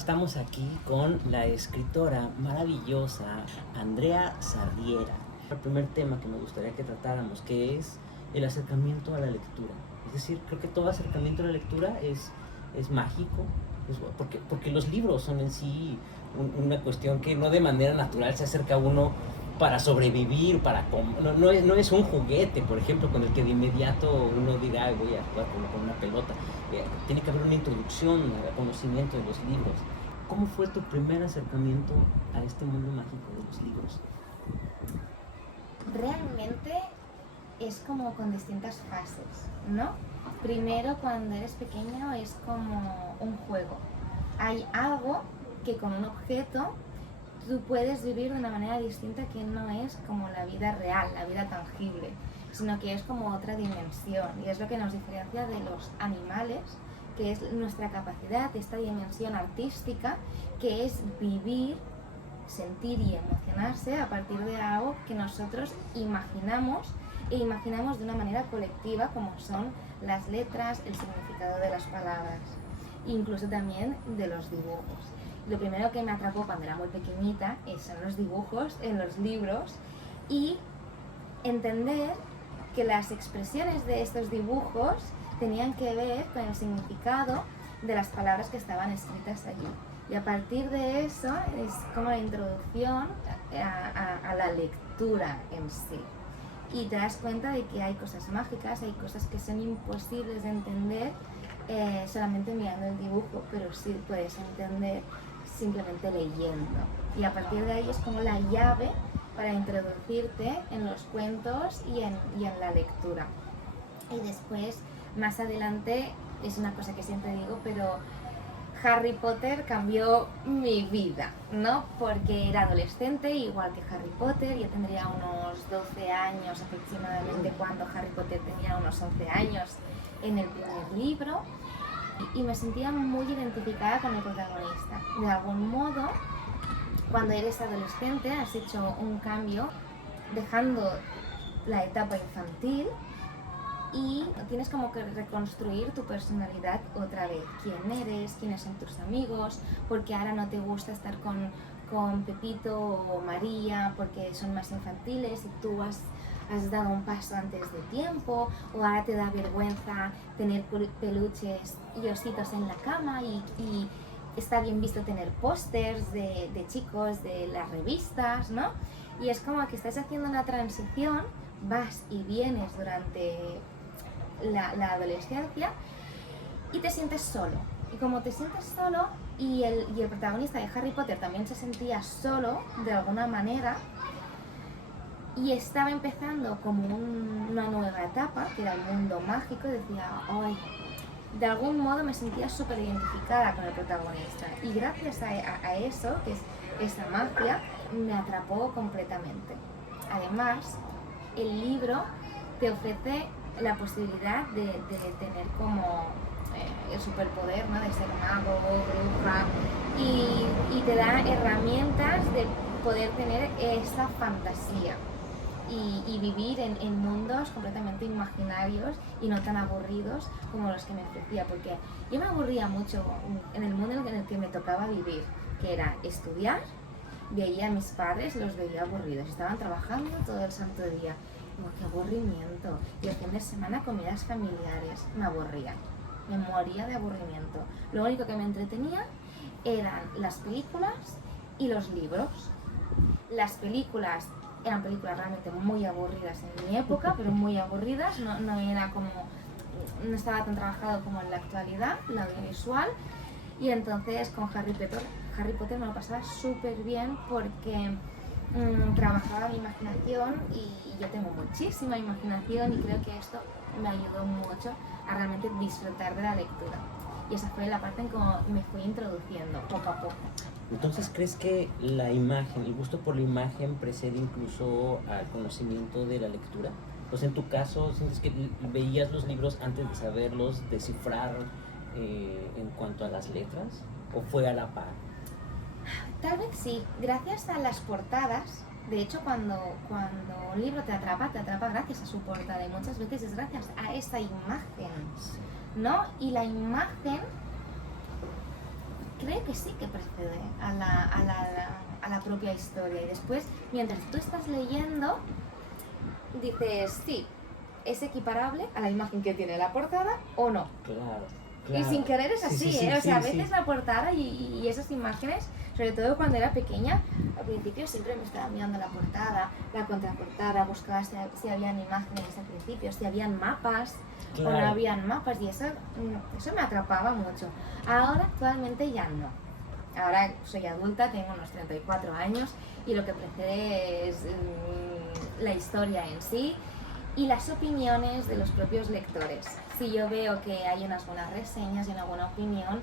Estamos aquí con la escritora maravillosa Andrea Sarriera. El primer tema que me gustaría que tratáramos, que es el acercamiento a la lectura. Es decir, creo que todo acercamiento a la lectura es mágico, porque los libros son en sí una cuestión que no de manera natural se acerca a uno para sobrevivir, no es un juguete, por ejemplo, con el que de inmediato uno dirá: "Ay, voy a jugar con una pelota". Tiene que haber una introducción al conocimiento de los libros. ¿Cómo fue tu primer acercamiento a este mundo mágico de los libros? Realmente es como con distintas fases, ¿no? Primero, cuando eres pequeño es como un juego. Hay algo que con un objeto tú puedes vivir de una manera distinta, que no es como la vida real, la vida tangible, sino que es como otra dimensión, y es lo que nos diferencia de los animales, que es nuestra capacidad, esta dimensión artística, que es vivir, sentir y emocionarse a partir de algo que nosotros imaginamos, e imaginamos de una manera colectiva, como son las letras, el significado de las palabras, incluso también de los dibujos. Lo primero que me atrapó cuando era muy pequeñita son los dibujos en los libros, y entender que las expresiones de estos dibujos tenían que ver con el significado de las palabras que estaban escritas allí. Y a partir de eso es como la introducción a la lectura en sí. Y te das cuenta de que hay cosas mágicas, hay cosas que son imposibles de entender solamente mirando el dibujo, pero sí puedes entender simplemente leyendo. Y a partir de ahí es como la llave para introducirte en los cuentos y en la lectura. Y después, más adelante, es una cosa que siempre digo, pero Harry Potter cambió mi vida, ¿no? Porque era adolescente, igual que Harry Potter. Yo tendría unos 12 años aproximadamente cuando Harry Potter tenía unos 11 años en el primer libro, y me sentía muy identificada con el protagonista. De algún modo, cuando eres adolescente has hecho un cambio dejando la etapa infantil y tienes como que reconstruir tu personalidad otra vez. ¿Quién eres? ¿Quiénes son tus amigos? Porque ahora no te gusta estar con Pepito o María porque son más infantiles y tú has dado un paso antes de tiempo, o ahora te da vergüenza tener peluches y ositos en la cama, y está bien visto tener pósters de chicos de las revistas, ¿no? Y es como que estás haciendo una transición, vas y vienes durante la adolescencia y te sientes solo. Y como te sientes solo, y el protagonista de Harry Potter también se sentía solo de alguna manera, y estaba empezando como una nueva etapa, que era el mundo mágico, y decía: ¡ay! De algún modo me sentía súper identificada con el protagonista, y gracias a eso, que es esa magia, me atrapó completamente. Además, el libro te ofrece la posibilidad de tener como el superpoder, ¿no? De ser mago, bruja, y te da herramientas de poder tener esa fantasía y vivir en mundos completamente imaginarios y no tan aburridos como los que me ofrecía, porque yo me aburría mucho en el mundo en el que me tocaba vivir, que era estudiar. Veía a mis padres, los veía aburridos, estaban trabajando todo el santo día. Como, qué aburrimiento. Y el fin de semana, comidas familiares, me aburría, me moría de aburrimiento. Lo único que me entretenía eran las películas y los libros. Las películas eran películas realmente muy aburridas en mi época, pero muy aburridas, no era como, no estaba tan trabajado como en la actualidad, la audiovisual. Y entonces con Harry Potter me lo pasaba súper bien, porque trabajaba mi imaginación, y yo tengo muchísima imaginación, y creo que esto me ayudó mucho a realmente disfrutar de la lectura. Y esa fue la parte en cómo me fui introduciendo poco a poco. Entonces, ¿crees que la imagen, el gusto por la imagen precede incluso al conocimiento de la lectura? Pues en tu caso, ¿sientes que veías los libros antes de saberlos descifrar en cuanto a las letras? ¿O fue a la par? Tal vez sí, gracias a las portadas. De hecho, cuando un libro te atrapa gracias a su portada, y muchas veces es gracias a esta imagen, ¿no? Y la imagen creo que sí que precede a la propia historia. Y después, mientras tú estás leyendo, dices, sí, es equiparable a la imagen que tiene la portada o no. Claro, Y claro. sin querer es Sí, así, sí, sí, o sea, a sí, veces sí. la portada y esas imágenes, sobre todo cuando era pequeña, al principio siempre me estaba mirando la portada, la contraportada, buscaba si habían imágenes al principio, si habían mapas o no Claro. habían mapas, y eso me atrapaba mucho. Ahora actualmente ya no. Ahora soy adulta, tengo unos 34 años y lo que precede es la historia en sí y las opiniones de los propios lectores. Si yo veo que hay unas buenas reseñas y una buena opinión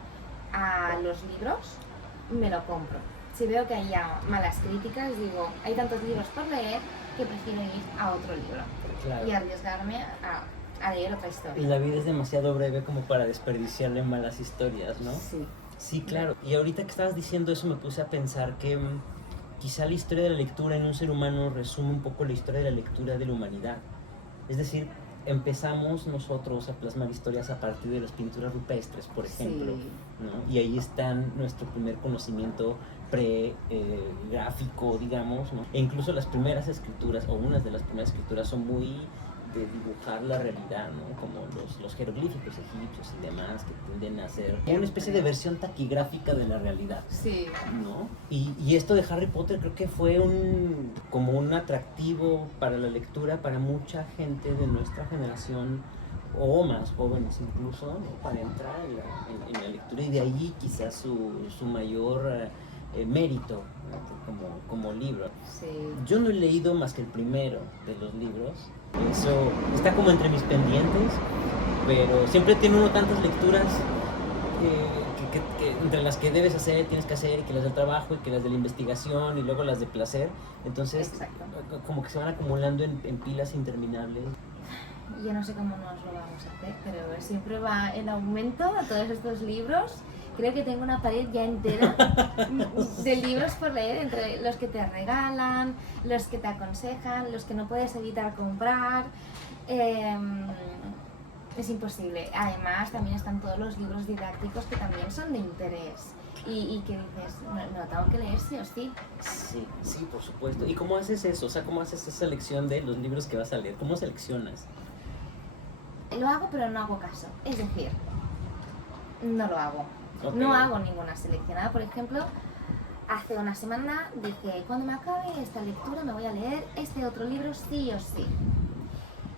a los libros, me lo compro. Si veo que hay ya malas críticas, digo, hay tantos libros por leer que prefiero ir a otro libro Claro. y arriesgarme a leer otra Y historia. la vida es demasiado breve como para desperdiciarle malas historias, ¿no? Sí. Sí, claro. Y ahorita que estabas diciendo eso me puse a pensar que quizá la historia de la lectura en un ser humano resume un poco la historia de la lectura de la humanidad. Es decir, empezamos nosotros a plasmar historias a partir de las pinturas rupestres, por ejemplo, Sí. ¿no? Y ahí está nuestro primer conocimiento gráfico, digamos, ¿no? E incluso las primeras escrituras, o unas de las primeras escrituras, son muy de dibujar la realidad, ¿no? Como los jeroglíficos egipcios y demás, que tienden a ser una especie de versión taquigráfica de la realidad. Sí. ¿No? Y esto de Harry Potter creo que fue como un atractivo para la lectura para mucha gente de nuestra generación o más jóvenes incluso, ¿no? Para entrar en la lectura, y de ahí quizás su mayor mérito, ¿no? como libro. Sí. Yo no he leído más que el primero de los libros, eso está como entre mis pendientes, pero siempre tiene uno tantas lecturas que entre las que debes hacer, tienes que hacer, y que las del trabajo, y que las de la investigación, y luego las de placer. Entonces, Exacto. como que se van acumulando en pilas interminables. Yo no sé cómo nos lo vamos a hacer, pero siempre va en aumento a todos estos libros. Creo que tengo una pared ya entera de libros por leer, entre los que te regalan, los que te aconsejan, los que no puedes evitar comprar. Es imposible. Además, también están todos los libros didácticos que también son de interés y que dices, no, tengo que leer sí o sí. Sí, sí, por supuesto. ¿Y cómo haces eso? O sea, ¿cómo haces esa selección de los libros que vas a leer? ¿Cómo seleccionas? Lo hago, pero no hago caso. Es decir, no lo hago. Okay. No hago ninguna seleccionada. Por ejemplo, hace una semana dije, cuando me acabe esta lectura me voy a leer este otro libro sí o sí.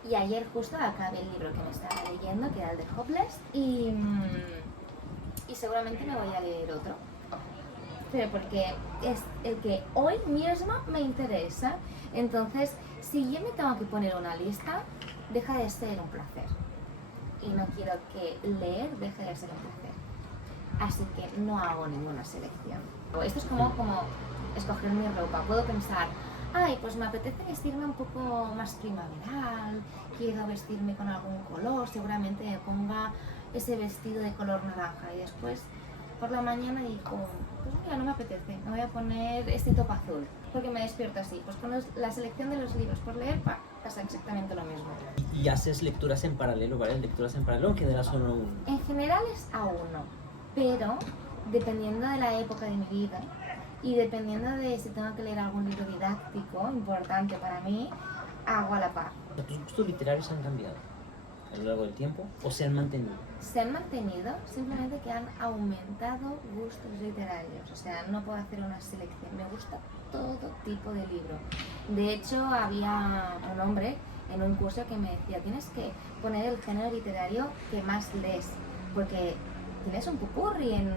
Y ayer justo acabé el libro que me estaba leyendo, que era el de Hopeless, y seguramente me voy a leer otro. Pero porque es el que hoy mismo me interesa. Entonces, si yo me tengo que poner una lista, deja de ser un placer. Y no quiero que leer deje de ser un placer. Así que no hago ninguna selección. Esto es como escoger mi ropa. Puedo pensar, ay, pues me apetece vestirme un poco más primaveral, quiero vestirme con algún color, seguramente me ponga ese vestido de color naranja. Y después, por la mañana digo, pues mira, no me apetece, me voy a poner este top azul, porque me despierto así. Pues con la selección de los libros por leer pasa exactamente lo mismo. ¿Y haces lecturas en paralelo, varias lecturas en paralelo, o en general solo uno? En general es a uno, pero dependiendo de la época de mi vida y dependiendo de si tengo que leer algún libro didáctico importante para mí, hago a la par. ¿Tus gustos literarios han cambiado a lo largo del tiempo o se han mantenido? Se han mantenido, simplemente que han aumentado gustos literarios. O sea, no puedo hacer una selección, me gusta todo tipo de libro. De hecho, había un hombre en un curso que me decía, tienes que poner el género literario que más lees, porque tienes un popurrí en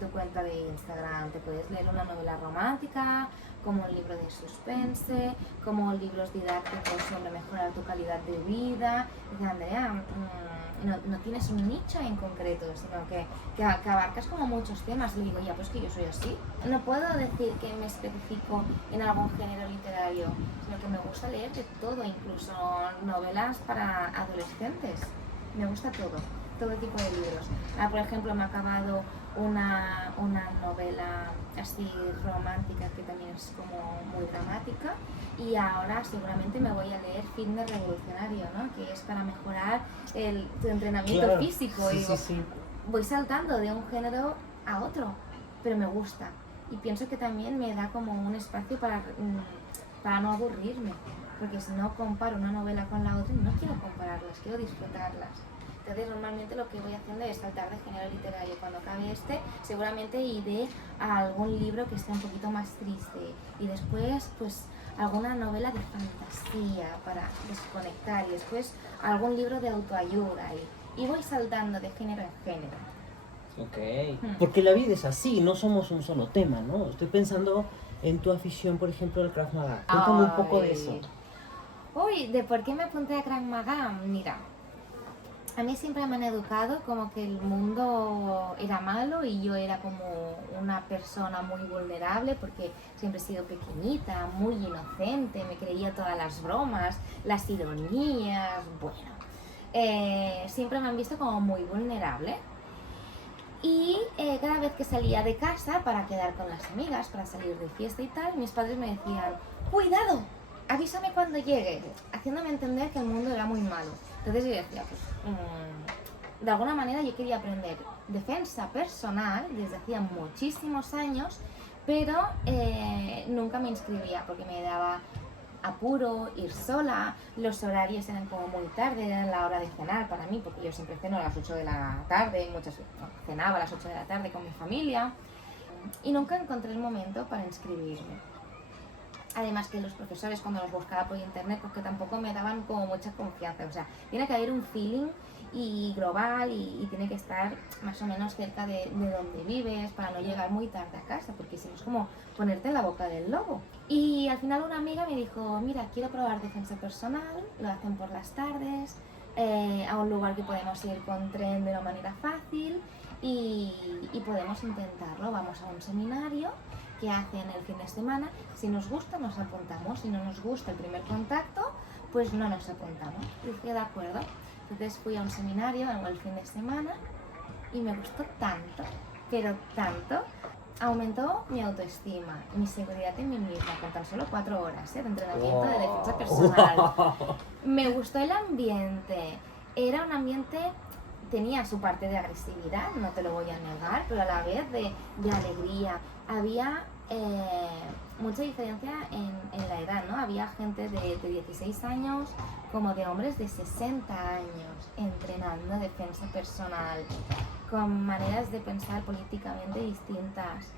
tu cuenta de Instagram. Te puedes leer una novela romántica, como un libro de suspense, como libros didácticos sobre mejorar tu calidad de vida. Dice, Andrea, no tienes un nicho en concreto, sino que abarcas como muchos temas. Le digo, ya, pues que yo soy así. No puedo decir que me especifico en algún género literario, sino que me gusta leer de todo, incluso novelas para adolescentes. Me gusta todo tipo de libros. Por ejemplo, me ha acabado una novela así romántica que también es como muy dramática, y ahora seguramente me voy a leer Fitness Revolucionario, ¿no? Que es para mejorar tu entrenamiento físico. Sí, y digo, sí. voy saltando de un género a otro pero me gusta. Y pienso que también me da como un espacio para no aburrirme, porque si no comparo una novela con la otra, no quiero compararlas, quiero disfrutarlas. Entonces normalmente lo que voy haciendo es saltar de género literario. Cuando acabe seguramente iré a algún libro que esté un poquito más triste y después pues alguna novela de fantasía para desconectar y después algún libro de autoayuda y voy saltando de género en género. Ok, porque la vida es así, no somos un solo tema, ¿no? Estoy pensando en tu afición, por ejemplo, al Krav Maga. Cuéntame un poco de eso. Uy, ¿de por qué me apunté a Krav Maga? Mira, a mí siempre me han educado como que el mundo era malo y yo era como una persona muy vulnerable porque siempre he sido pequeñita, muy inocente, me creía todas las bromas, las ironías, bueno, siempre me han visto como muy vulnerable. Y cada vez que salía de casa para quedar con las amigas, para salir de fiesta y tal, mis padres me decían, ¡cuidado! Avísame cuando llegue, haciéndome entender que el mundo era muy malo. Entonces yo decía, pues, de alguna manera yo quería aprender defensa personal desde hacía muchísimos años, pero nunca me inscribía porque me daba apuro ir sola, los horarios eran como muy tarde, era la hora de cenar para mí, porque yo siempre ceno a las 8 de la tarde, cenaba a las 8 de la tarde con mi familia, y nunca encontré el momento para inscribirme. Además que los profesores cuando los buscaba por internet, porque tampoco me daban como mucha confianza, o sea, tiene que haber un feeling y global y tiene que estar más o menos cerca de donde vives para no llegar muy tarde a casa, porque si no es como ponerte en la boca del lobo. Y al final una amiga me dijo, mira, quiero probar defensa personal, lo hacen por las tardes, a un lugar que podemos ir con tren de una manera fácil y podemos intentarlo, vamos a un seminario que hacen el fin de semana, si nos gusta nos apuntamos, si no nos gusta el primer contacto, pues no nos apuntamos. Y dije, de acuerdo. Entonces fui a un seminario el fin de semana y me gustó tanto, pero tanto, aumentó mi autoestima, mi seguridad en mí misma, con tan solo 4 horas de entrenamiento de defensa personal. Me gustó el ambiente, era un ambiente, tenía su parte de agresividad, no te lo voy a negar, pero a la vez de alegría. Había mucha diferencia en la edad, ¿no? Había gente de 16 años como de hombres de 60 años entrenando defensa personal, con maneras de pensar políticamente distintas.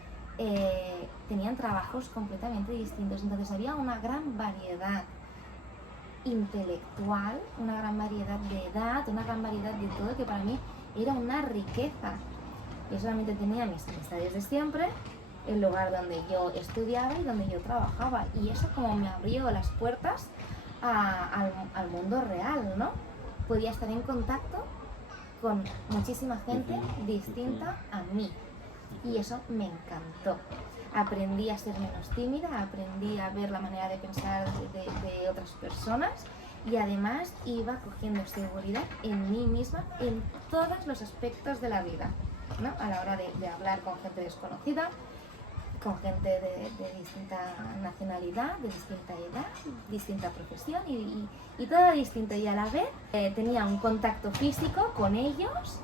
Tenían trabajos completamente distintos, entonces había una gran variedad intelectual, una gran variedad de edad, una gran variedad de todo, que para mí era una riqueza. Yo solamente tenía mis amistades de siempre, el lugar donde yo estudiaba y donde yo trabajaba, y eso como me abrió las puertas al mundo real, ¿no? Podía estar en contacto con muchísima gente distinta a mí y eso me encantó. Aprendí a ser menos tímida, aprendí a ver la manera de pensar de otras personas y además iba cogiendo seguridad en mí misma en todos los aspectos de la vida, ¿no? A la hora de hablar con gente desconocida, con gente de distinta nacionalidad, de distinta edad, distinta profesión y todo distinto, y a la vez tenía un contacto físico con ellos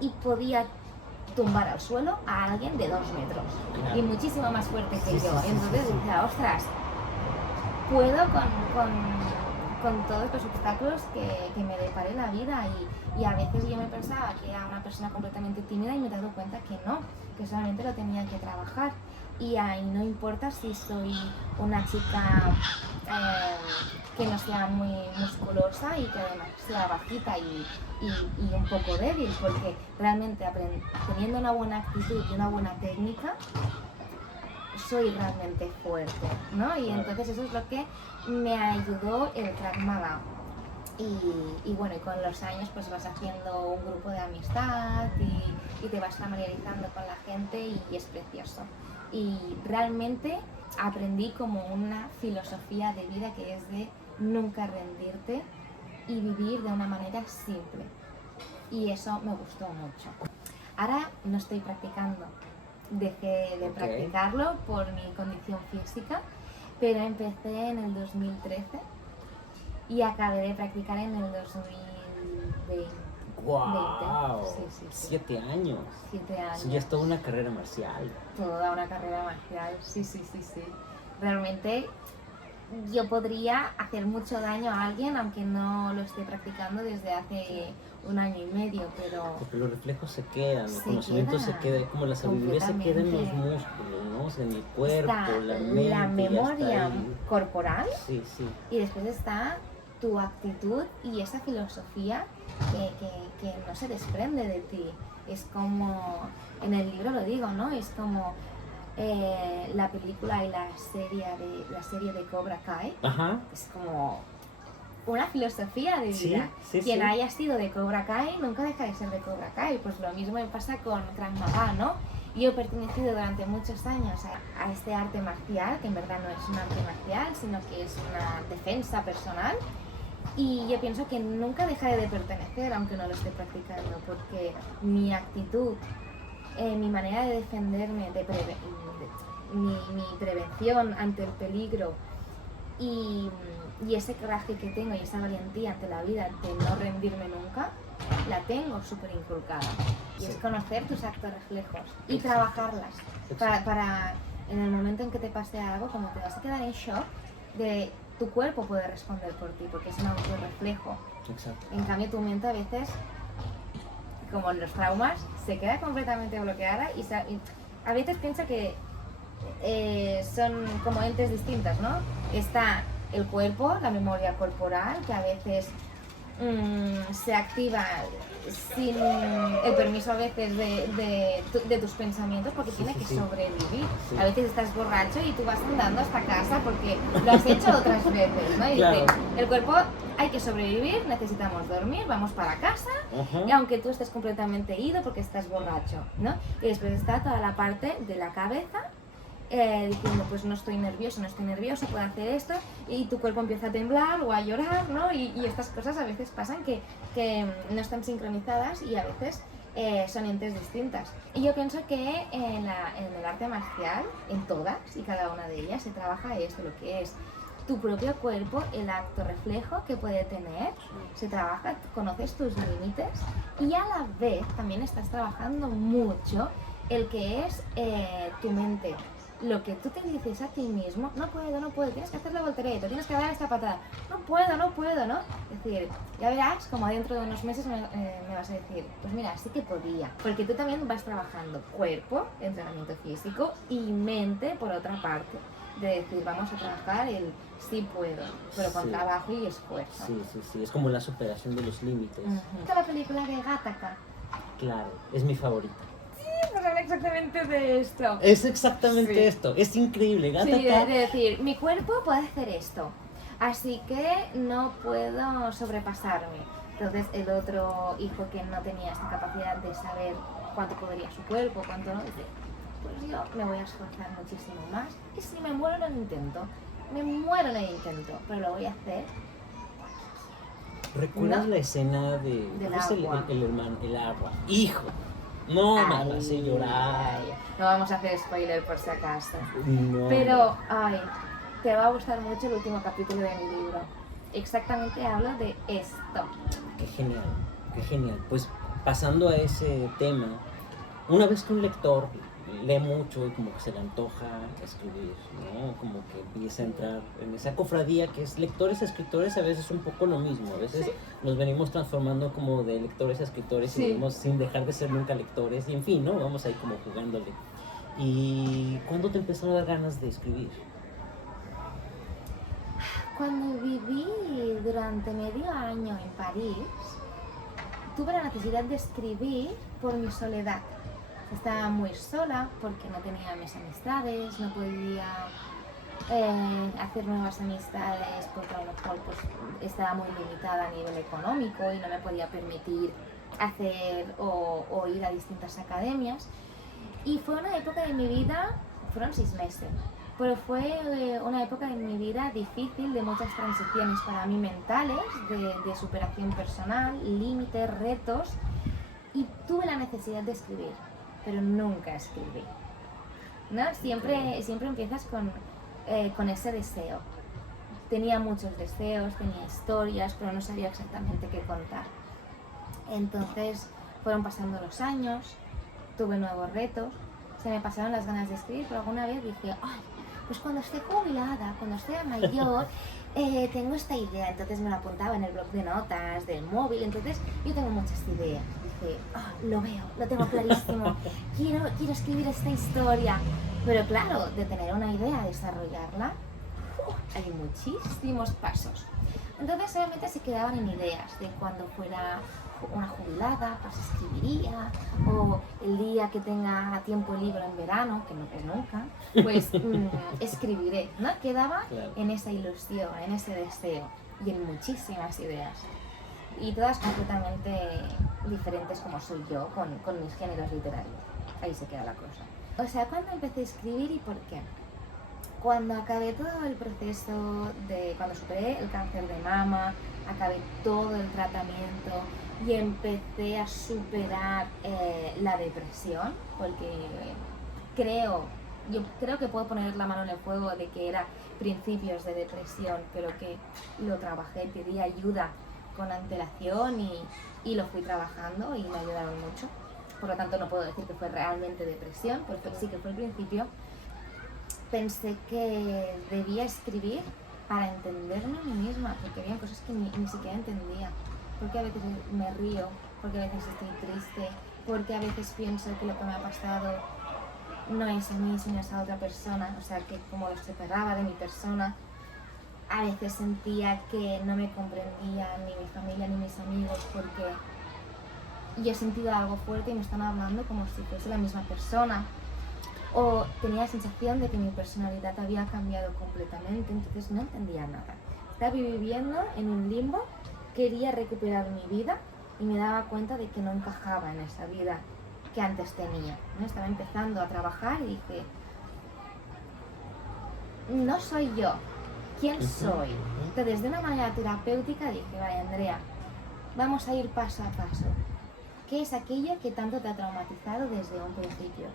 y podía tumbar al suelo a alguien de 2 metros y muchísimo más fuerte que yo. Entonces decía, ostras, puedo con todos los obstáculos que me depare la vida, y a veces yo me pensaba que era una persona completamente tímida y me he dado cuenta que no, que solamente lo tenía que trabajar. Y ahí no importa si soy una chica que no sea muy musculosa y que además sea bajita y un poco débil, porque realmente teniendo una buena actitud y una buena técnica soy realmente fuerte, ¿no? Y entonces eso es lo que me ayudó el Krav Maga. Y bueno, y con los años pues vas haciendo un grupo de amistad y te vas familiarizando con la gente y es precioso. Y realmente aprendí como una filosofía de vida que es de nunca rendirte y vivir de una manera simple. Y eso me gustó mucho. Ahora no estoy practicando, dejé de practicarlo por mi condición física, pero empecé en el 2013 y acabé de practicar en el 2020. ¡Wow! 20. Sí. 7 años. 7 años. Sí, ya es toda una carrera marcial. Toda una carrera marcial, sí. Realmente yo podría hacer mucho daño a alguien aunque no lo esté practicando desde hace 1 año y medio, pero Porque los reflejos se quedan, el Se conocimiento se quedan queda, como la sabiduría se queda en los completamente. músculos, ¿no? O sea, en el cuerpo, está la mente. la ya memoria está ahí. corporal Sí. y después está tu actitud y esa filosofía que no se desprende de ti. Es como, en el libro lo digo, ¿no? Es como la película y la serie de Cobra Kai. Ajá. Es como una filosofía de vida. Sí. Quien haya sido de Cobra Kai nunca deja de ser de Cobra Kai. Pues lo mismo me pasa con Krav Maga, ¿no? Yo he pertenecido durante muchos años a este arte marcial, que en verdad no es un arte marcial, sino que es una defensa personal. Y yo pienso que nunca dejaré de pertenecer, aunque no lo esté practicando, porque mi actitud, mi manera de defenderme, mi prevención ante el peligro y ese coraje que tengo y esa valentía ante la vida de no rendirme nunca, la tengo súper inculcada. Y es conocer tus actos reflejos y trabajarlas para en el momento en que te pase algo, como te vas a quedar en shock, de tu cuerpo puede responder por ti, porque es un autorreflejo. Exacto. En cambio, tu mente a veces, como en los traumas, se queda completamente bloqueada y a veces piensa que son como entes distintas, ¿no? Está el cuerpo, la memoria corporal, que a veces se activa sin el permiso a veces de tus pensamientos, porque tiene que sobrevivir. Sí. A veces estás borracho y tú vas andando hasta casa porque lo has hecho otras veces, ¿no? Y dice, el cuerpo, hay que sobrevivir, necesitamos dormir, vamos para casa, y aunque tú estés completamente ido porque estás borracho, ¿no? Y después está toda la parte de la cabeza, diciendo pues no estoy nervioso, puedo hacer esto, y tu cuerpo empieza a temblar o a llorar, ¿no? Y estas cosas a veces pasan que no están sincronizadas y a veces son entes distintas. Y yo pienso que en el arte marcial, en todas y cada una de ellas, se trabaja esto, lo que es tu propio cuerpo, el acto reflejo que puede tener, se trabaja, conoces tus límites y a la vez también estás trabajando mucho el que es tu mente. Lo que tú te dices a ti mismo, no puedo, tienes que hacer la voltereta, tienes que dar esta patada, no puedo, ¿no? Es decir, ya verás como dentro de unos meses me vas a decir, pues mira, sí que podía. Porque tú también vas trabajando cuerpo, entrenamiento físico y mente por otra parte. De decir, vamos a trabajar el sí puedo, pero con trabajo y esfuerzo. Sí, es como la superación de los límites. ¿Viste la película de Gattaca? Claro, es mi favorita. Pues habla exactamente de esto. Es exactamente esto, es increíble. Gattaca. Sí, de decir, mi cuerpo puede hacer esto, así que no puedo sobrepasarme. Entonces el otro hijo que no tenía esta capacidad de saber cuánto podría su cuerpo, cuánto no, dice, pues yo me voy a esforzar muchísimo más y si me muero en el intento, pero lo voy a hacer. ¿Recuerdas la escena de del ¿cómo es agua? el hermano, el agua? ¡Hijo! No me hace llorar. No vamos a hacer spoiler por si acaso. No. Pero, te va a gustar mucho el último capítulo de mi libro. Exactamente hablo de esto. Qué genial. Pues pasando a ese tema, una vez que un lector lee mucho y como que se le antoja escribir, ¿no? Como que empieza a entrar en esa cofradía que es lectores a escritores, a veces un poco lo mismo, a veces nos venimos transformando como de lectores a escritores y venimos sin dejar de ser nunca lectores y en fin, ¿no? Vamos ahí como jugándole. ¿Y cuándo te empezaron a dar ganas de escribir? Cuando viví durante medio año en París, tuve la necesidad de escribir por mi soledad. Estaba muy sola porque no tenía mis amistades, no podía hacer nuevas amistades porque a lo mejor pues, estaba muy limitada a nivel económico y no me podía permitir hacer o ir a distintas academias. Y fue una época de mi vida, fueron 6 meses, pero fue una época de mi vida difícil, de muchas transiciones para mí mentales, de superación personal, límites, retos, y tuve la necesidad de escribir. Pero nunca escribí, ¿no? Siempre empiezas con ese deseo. Tenía muchos deseos, tenía historias, pero no sabía exactamente qué contar. Entonces fueron pasando los años, tuve nuevos retos, se me pasaron las ganas de escribir, pero alguna vez dije, ay, pues cuando esté jubilada, cuando esté mayor, tengo esta idea. Entonces me lo apuntaba en el blog de notas del móvil. Entonces yo tengo muchas ideas. Dije, lo veo, lo tengo clarísimo, quiero escribir esta historia. Pero claro, de tener una idea a desarrollarla, hay muchísimos pasos. Entonces solamente se quedaban en ideas de cuando fuera una jubilada, pues escribiría, o el día que tenga tiempo libre en verano, que no es nunca, pues escribiré, ¿no? Quedaba en esa ilusión, en ese deseo y en muchísimas ideas. Y todas completamente diferentes como soy yo con mis géneros literarios. Ahí se queda la cosa. O sea, ¿cuándo empecé a escribir y por qué? Cuando acabé todo el proceso cuando superé el cáncer de mama, acabé todo el tratamiento y empecé a superar la depresión, porque yo creo que puedo poner la mano en el fuego de que era principios de depresión, pero que lo trabajé, pedí ayuda con antelación y lo fui trabajando y me ayudaron mucho. Por lo tanto no puedo decir que fue realmente depresión, pero sí que fue el principio. Pensé que debía escribir para entenderme a mí misma, porque había cosas que ni siquiera entendía. Porque a veces me río, porque a veces estoy triste, porque a veces pienso que lo que me ha pasado no es a mí, sino es a otra persona. O sea, que como lo separaba de mi persona, a veces sentía que no me comprendía ni mi familia ni mis amigos, porque yo he sentido algo fuerte y me están hablando como si fuese la misma persona. O tenía la sensación de que mi personalidad había cambiado completamente, entonces no entendía nada. Estaba viviendo en un limbo, quería recuperar mi vida y me daba cuenta de que no encajaba en esa vida que antes tenía, ¿no? Estaba empezando a trabajar y dije, no soy yo, ¿quién soy? Entonces, de una manera terapéutica dije, vale, Andrea, vamos a ir paso a paso. ¿Qué es aquello que tanto te ha traumatizado desde un principio?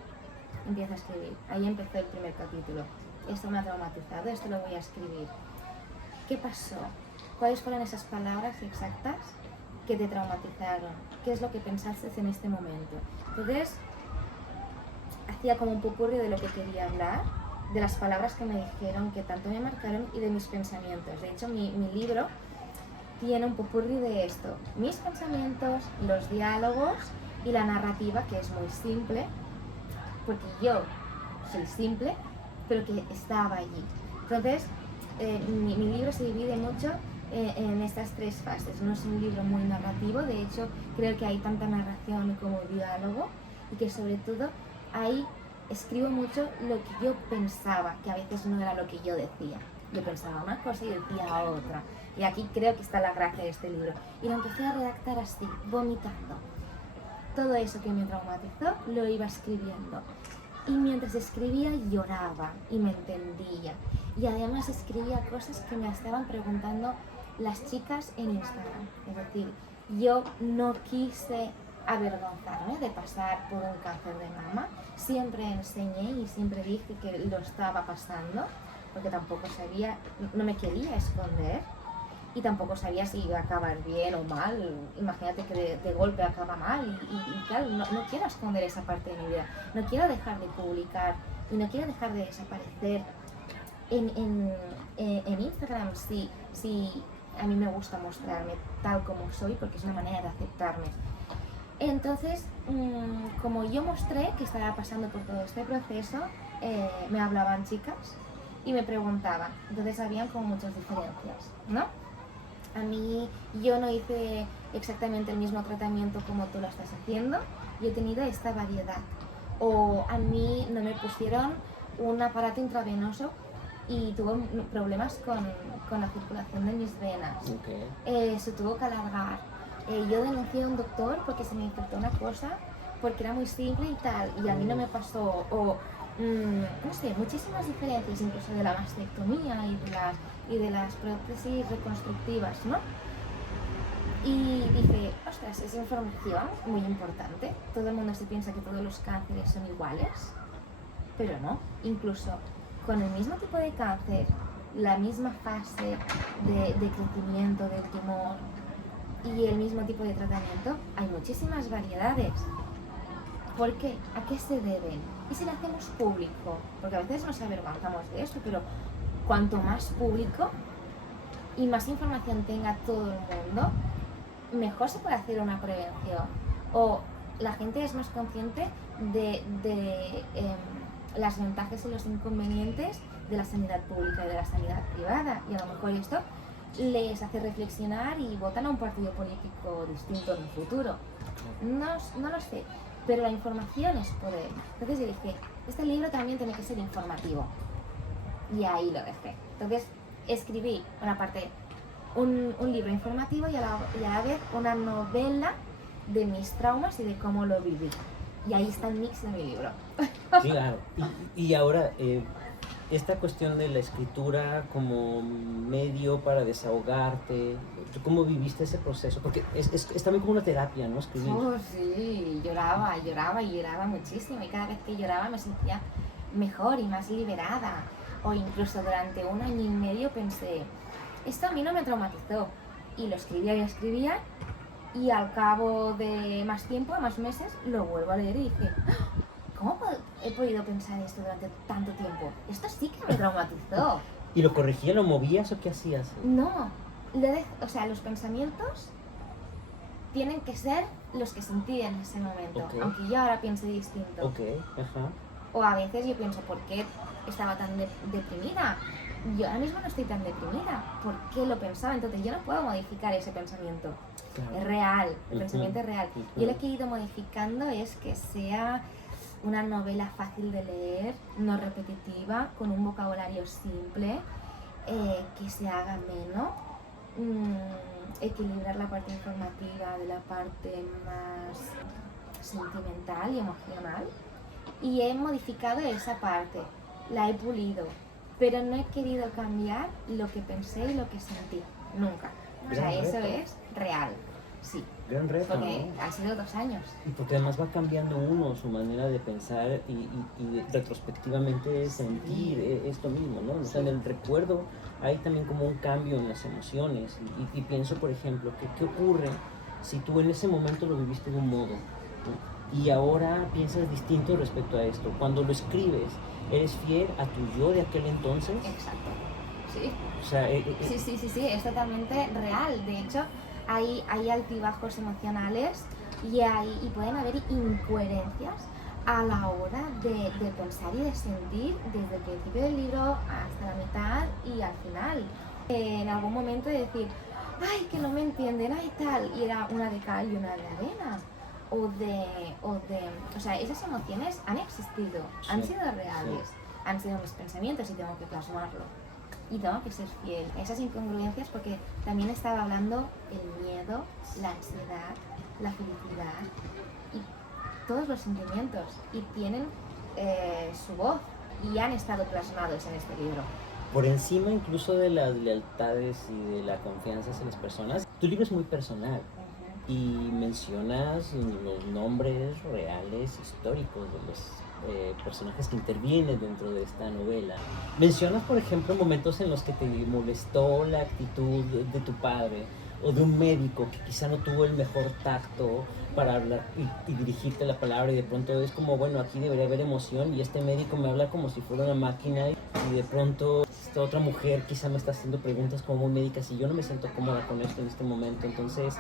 Empieza a escribir. Ahí empezó el primer capítulo. Esto me ha traumatizado, esto lo voy a escribir. ¿Qué pasó? ¿Cuáles fueron esas palabras exactas que te traumatizaron? ¿Qué es lo que pensaste en este momento? Entonces, hacía como un popurrí de lo que quería hablar, de las palabras que me dijeron, que tanto me marcaron y de mis pensamientos. De hecho, mi libro tiene un popurrí de esto. Mis pensamientos, los diálogos y la narrativa, que es muy simple, porque yo soy simple, pero que estaba allí. Entonces, mi libro se divide mucho en estas tres fases. No es un libro muy narrativo, de hecho, creo que hay tanta narración como diálogo, y que sobre todo ahí escribo mucho lo que yo pensaba, que a veces no era lo que yo decía. Yo pensaba una cosa y decía otra. Y aquí creo que está la gracia de este libro. Y lo empecé a redactar así, vomitando. Todo eso que me traumatizó lo iba escribiendo. Y mientras escribía lloraba y me entendía. Y además escribía cosas que me estaban preguntando las chicas en Instagram. Es decir, yo no quise avergonzarme de pasar por un cáncer de mama. Siempre enseñé y siempre dije que lo estaba pasando, porque tampoco sabía, no me quería esconder. Y tampoco sabía si iba a acabar bien o mal. Imagínate que de golpe acaba mal y tal. No quiero esconder esa parte de mi vida. No quiero dejar de publicar y no quiero dejar de desaparecer en Instagram. Si a mí me gusta mostrarme tal como soy, porque es una manera de aceptarme. Entonces, como yo mostré que estaba pasando por todo este proceso, me hablaban chicas y me preguntaban. Entonces habían como muchas diferencias, ¿no? A mí, yo no hice exactamente el mismo tratamiento como tú lo estás haciendo, y he tenido esta variedad. O a mí no me pusieron un aparato intravenoso y tuve problemas con la circulación de mis venas. Se tuvo que alargar. Yo denuncié a un doctor porque se me infectó una cosa, porque era muy simple y tal, y a mí no me pasó. O no sé, muchísimas diferencias, incluso de la mastectomía y de las prótesis reconstructivas, ¿no? Y dije, ostras, es información muy importante. Todo el mundo se piensa que todos los cánceres son iguales, pero no. Incluso con el mismo tipo de cáncer, la misma fase de crecimiento del tumor, y el mismo tipo de tratamiento, hay muchísimas variedades. ¿Por qué? ¿A qué se deben? ¿Y si lo hacemos público? Porque a veces nos avergonzamos de esto, pero cuanto más público y más información tenga todo el mundo, mejor se puede hacer una prevención. O la gente es más consciente de las ventajas y los inconvenientes de la sanidad pública y de la sanidad privada. Y a lo mejor esto les hace reflexionar y votan a un partido político distinto en el futuro. No lo sé, pero la información es poder. Entonces yo dije, este libro también tiene que ser informativo. Y ahí lo dejé. Entonces escribí una parte, un libro informativo y a la vez una novela de mis traumas y de cómo lo viví. Y ahí está el mix de mi libro. Claro. Y ahora, esta cuestión de la escritura como medio para desahogarte, ¿tú cómo viviste ese proceso? Porque es también como una terapia, ¿no? Escribir. Oh, sí, lloraba muchísimo y cada vez que lloraba me sentía mejor y más liberada. O incluso durante 1 año y medio pensé, esto a mí no me traumatizó. Y lo escribía y al cabo de más tiempo, más meses, lo vuelvo a leer y dije, ¿cómo he podido pensar esto durante tanto tiempo? Esto sí que me traumatizó. ¿Y lo corregías, lo movías o qué hacías? No, o sea, los pensamientos tienen que ser los que sentí en ese momento, Okay. aunque yo ahora piense distinto. Ok, ajá. O a veces yo pienso, ¿por qué estaba tan deprimida? Yo ahora mismo no estoy tan deprimida. ¿Por qué lo pensaba? Entonces yo no puedo modificar ese pensamiento. Claro. Es real, el pensamiento es real. Ujú. Yo lo que he ido modificando es que sea una novela fácil de leer, no repetitiva, con un vocabulario simple, que se haga ameno, equilibrar la parte informativa de la parte más sentimental y emocional. Y he modificado esa parte, la he pulido, pero no he querido cambiar lo que pensé y lo que sentí, nunca. O sea, Gran eso reto. es real, sí, Gran reto, porque ¿no? han sido 2 años. Y porque además va cambiando uno su manera de pensar y retrospectivamente sentir esto mismo, ¿no? O sea, en el recuerdo hay también como un cambio en las emociones y pienso, por ejemplo, que qué ocurre si tú en ese momento lo viviste de un modo, ¿no? Y ahora piensas distinto respecto a esto. Cuando lo escribes, ¿eres fiel a tu yo de aquel entonces? Exacto, sí. O sea, Sí, es totalmente real. De hecho, hay altibajos emocionales y pueden haber incoherencias a la hora de pensar y de sentir desde el principio del libro hasta la mitad y al final. En algún momento de decir, ay, que no me entienden, ay, tal, y era una de cal y una de arena. O sea, esas emociones han existido, han sido reales, han sido mis pensamientos y tengo que plasmarlo. Y tengo que ser fiel a esas incongruencias porque también estaba hablando el miedo, la ansiedad, la felicidad y todos los sentimientos y tienen su voz y han estado plasmados en este libro. por encima incluso de las lealtades y de la confianza en las personas, tu libro es muy personal. Y mencionas los nombres reales, históricos de los personajes que intervienen dentro de esta novela. Mencionas, por ejemplo, momentos en los que te molestó la actitud de tu padre o de un médico que quizá no tuvo el mejor tacto para hablar y dirigirte la palabra y de pronto es como, bueno, aquí debería haber emoción y este médico me habla como si fuera una máquina y de pronto esta otra mujer quizá me está haciendo preguntas como médicas y yo no me siento cómoda con esto en este momento. Entonces,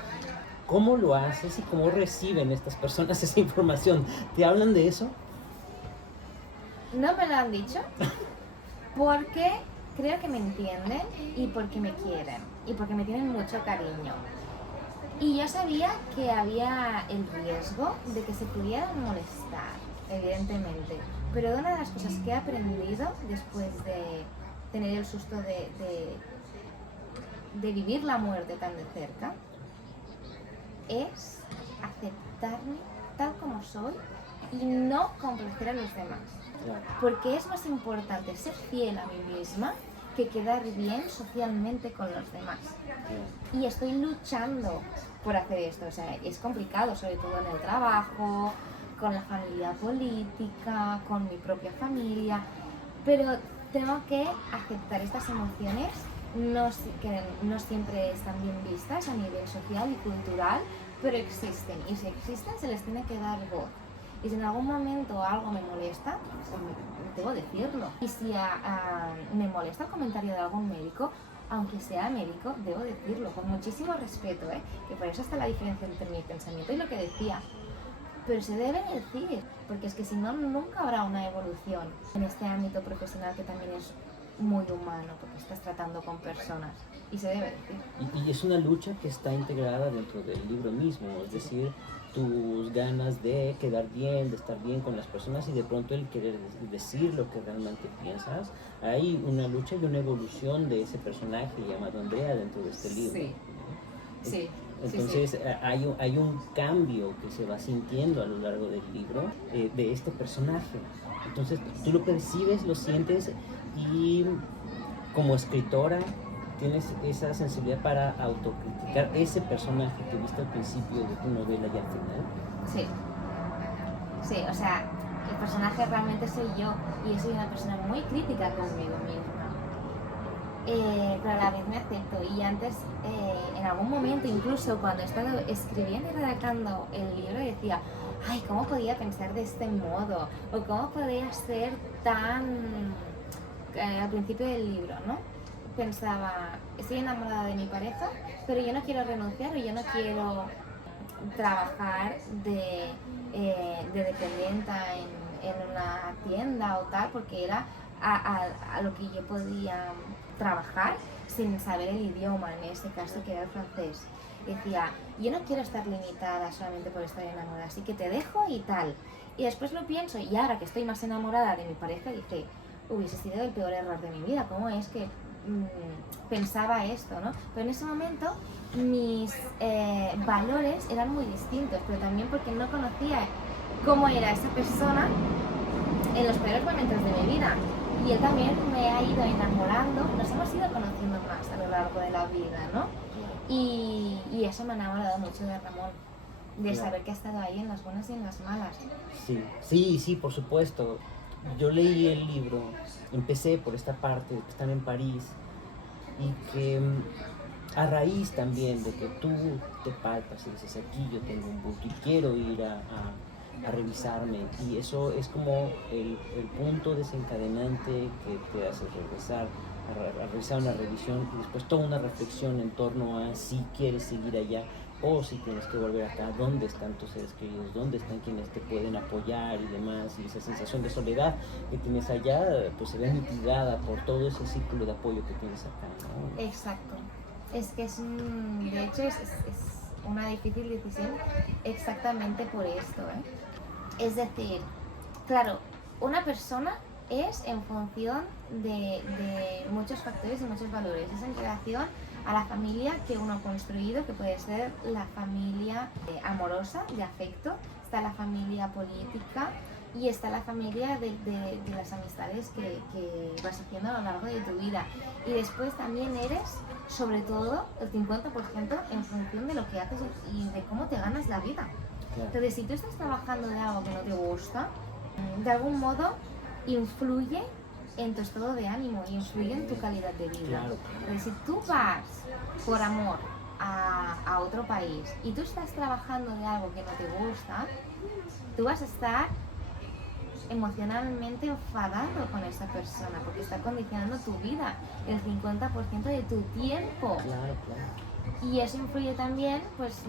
¿cómo lo haces y cómo reciben estas personas esa información? ¿Te hablan de eso? No me lo han dicho porque creo que me entienden y porque me quieren y porque me tienen mucho cariño. Y yo sabía que había el riesgo de que se pudieran molestar, evidentemente. Pero una de las cosas que he aprendido después de tener el susto de vivir la muerte tan de cerca es aceptarme tal como soy y no complacer a los demás. Porque es más importante ser fiel a mí misma que quedar bien socialmente con los demás. Y estoy luchando por hacer esto. O sea, es complicado, sobre todo en el trabajo, con la familia política, con mi propia familia. Pero tengo que aceptar estas emociones que no siempre están bien vistas a nivel social y cultural, pero existen, y si existen se les tiene que dar voz. Y si en algún momento algo me molesta, pues debo decirlo. Y si me molesta el comentario de algún médico, aunque sea médico, debo decirlo, con muchísimo respeto, que por eso está la diferencia entre mi pensamiento y lo que decía. Pero se debe decir, porque es que si no, nunca habrá una evolución en este ámbito profesional que también es muy humano, porque estás tratando con personas, y se debe decir. Y es una lucha que está integrada dentro del libro mismo, es decir, tus ganas de quedar bien, de estar bien con las personas y de pronto el querer decir lo que realmente piensas. Hay una lucha y una evolución de ese personaje llamado Andrea dentro de este libro. Sí, sí. Entonces sí. hay un cambio que se va sintiendo a lo largo del libro de este personaje. Entonces tú lo percibes, lo sientes y como escritora tienes esa sensibilidad para autocriticar ese personaje que viste al principio de tu novela y al final. Sí, sí, o sea, el personaje realmente soy yo y soy una persona muy crítica conmigo misma. Pero a la vez me acepto y antes, en algún momento, incluso cuando he estado escribiendo y redactando el libro, decía, ay, ¿cómo podía pensar de este modo? O ¿cómo podía ser tan... al principio del libro, ¿no? Pensaba, estoy enamorada de mi pareja, pero yo no quiero renunciar o yo no quiero trabajar de dependienta en una tienda o tal, porque era a lo que yo podía trabajar sin saber el idioma, en ese caso que era el francés. Decía, yo no quiero estar limitada solamente por estar enamorada, así que te dejo y tal. Y después lo pienso, y ahora que estoy más enamorada de mi pareja, dije, hubiese sido el peor error de mi vida, ¿cómo es que pensaba esto, ¿no? Pero en ese momento mis valores eran muy distintos, pero también porque no conocía cómo era esa persona en los peores momentos de mi vida. Y él también me ha ido enamorando, nos hemos ido conociendo más a lo largo de la vida, ¿no? Y eso me ha enamorado mucho de Ramón, de saber que ha estado ahí en las buenas y en las malas. Sí, por supuesto. Yo leí el libro, empecé por esta parte de que están en París y que a raíz también de que tú te palpas y dices, aquí yo tengo un bulto y quiero ir a revisarme, y eso es como el punto desencadenante que te hace regresar a realizar una revisión y después toda una reflexión en torno a si quieres seguir allá o si tienes que volver acá, dónde están tus seres queridos, dónde están quienes te pueden apoyar y demás, y esa sensación de soledad que tienes allá pues se ve mitigada por todo ese círculo de apoyo que tienes acá, ¿no? Exacto, es que de hecho es una difícil decisión exactamente por esto, Es decir, claro, una persona es en función de muchos factores y muchos valores, es en relación a la familia que uno ha construido, que puede ser la familia amorosa, de afecto, está la familia política y está la familia de las amistades que vas haciendo a lo largo de tu vida. Y después también eres, sobre todo, el 50% en función de lo que haces y de cómo te ganas la vida. Entonces, si tú estás trabajando de algo que no te gusta, de algún modo influye en tu estado de ánimo y influye en tu calidad de vida. Entonces, si tú vas por amor a otro país y tú estás trabajando de algo que no te gusta, tú vas a estar emocionalmente enfadado con esa persona porque está condicionando tu vida, el 50% de tu tiempo. Y eso influye también, pues,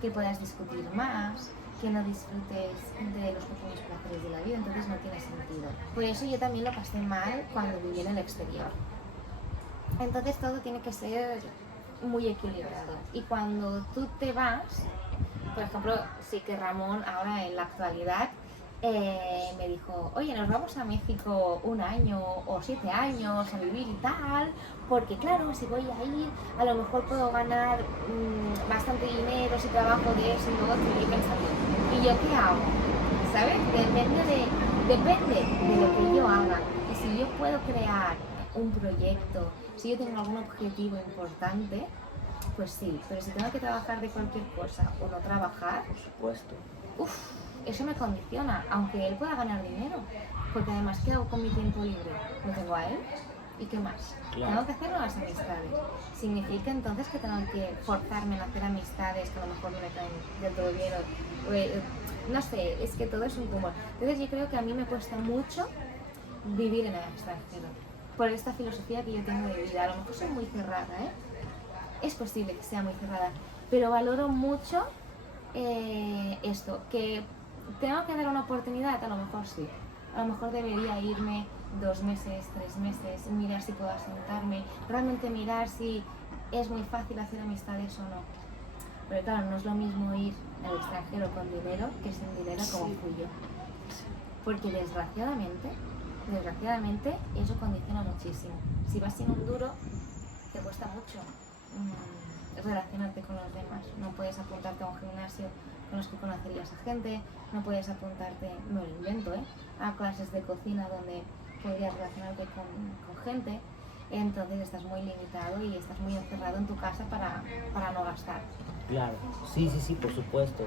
que puedas discutir más, que no disfrutes de los pequeños placeres de la vida, entonces no tiene sentido. Por eso yo también lo pasé mal cuando viví en el exterior. Entonces todo tiene que ser muy equilibrado. Y cuando tú te vas, por ejemplo, sí que Ramón ahora en la actualidad me dijo, oye, nos vamos a México 1 año o 7 años a vivir y tal, porque claro, si voy a ir, a lo mejor puedo ganar bastante dinero si trabajo de eso y luego estoy pensando, ¿y yo qué hago? ¿Sabes? Depende de lo que yo haga. Y si yo puedo crear un proyecto, si yo tengo algún objetivo importante, pues sí, pero si tengo que trabajar de cualquier cosa o no trabajar, por supuesto, eso me condiciona, aunque él pueda ganar dinero, porque además, ¿qué hago con mi tiempo libre? ¿Lo tengo a él? ¿Y qué más? Claro. Tengo que hacer nuevas amistades. ¿Significa entonces que tengo que forzarme en hacer amistades que a lo mejor no me caen del todo bien? No sé, es que todo es un tumor. Entonces yo creo que a mí me cuesta mucho vivir en el extranjero, por esta filosofía que yo tengo de vida. A lo mejor soy muy cerrada, ¿eh? Es posible que sea muy cerrada, pero valoro mucho esto, que tengo que dar una oportunidad, a lo mejor sí. A lo mejor debería irme 2 meses, 3 meses, mirar si puedo asentarme, realmente mirar si es muy fácil hacer amistades o no. Pero claro, no es lo mismo ir al extranjero con dinero que sin dinero como fui yo. Porque desgraciadamente eso condiciona muchísimo. Si vas sin un duro, te cuesta mucho relacionarte con los demás. No puedes apuntarte a un gimnasio con los que conocerías a gente, no puedes apuntarte, no lo invento, a clases de cocina donde podrías relacionarte con gente. Entonces estás muy limitado y estás muy encerrado en tu casa para no gastar. Claro, sí, por supuesto.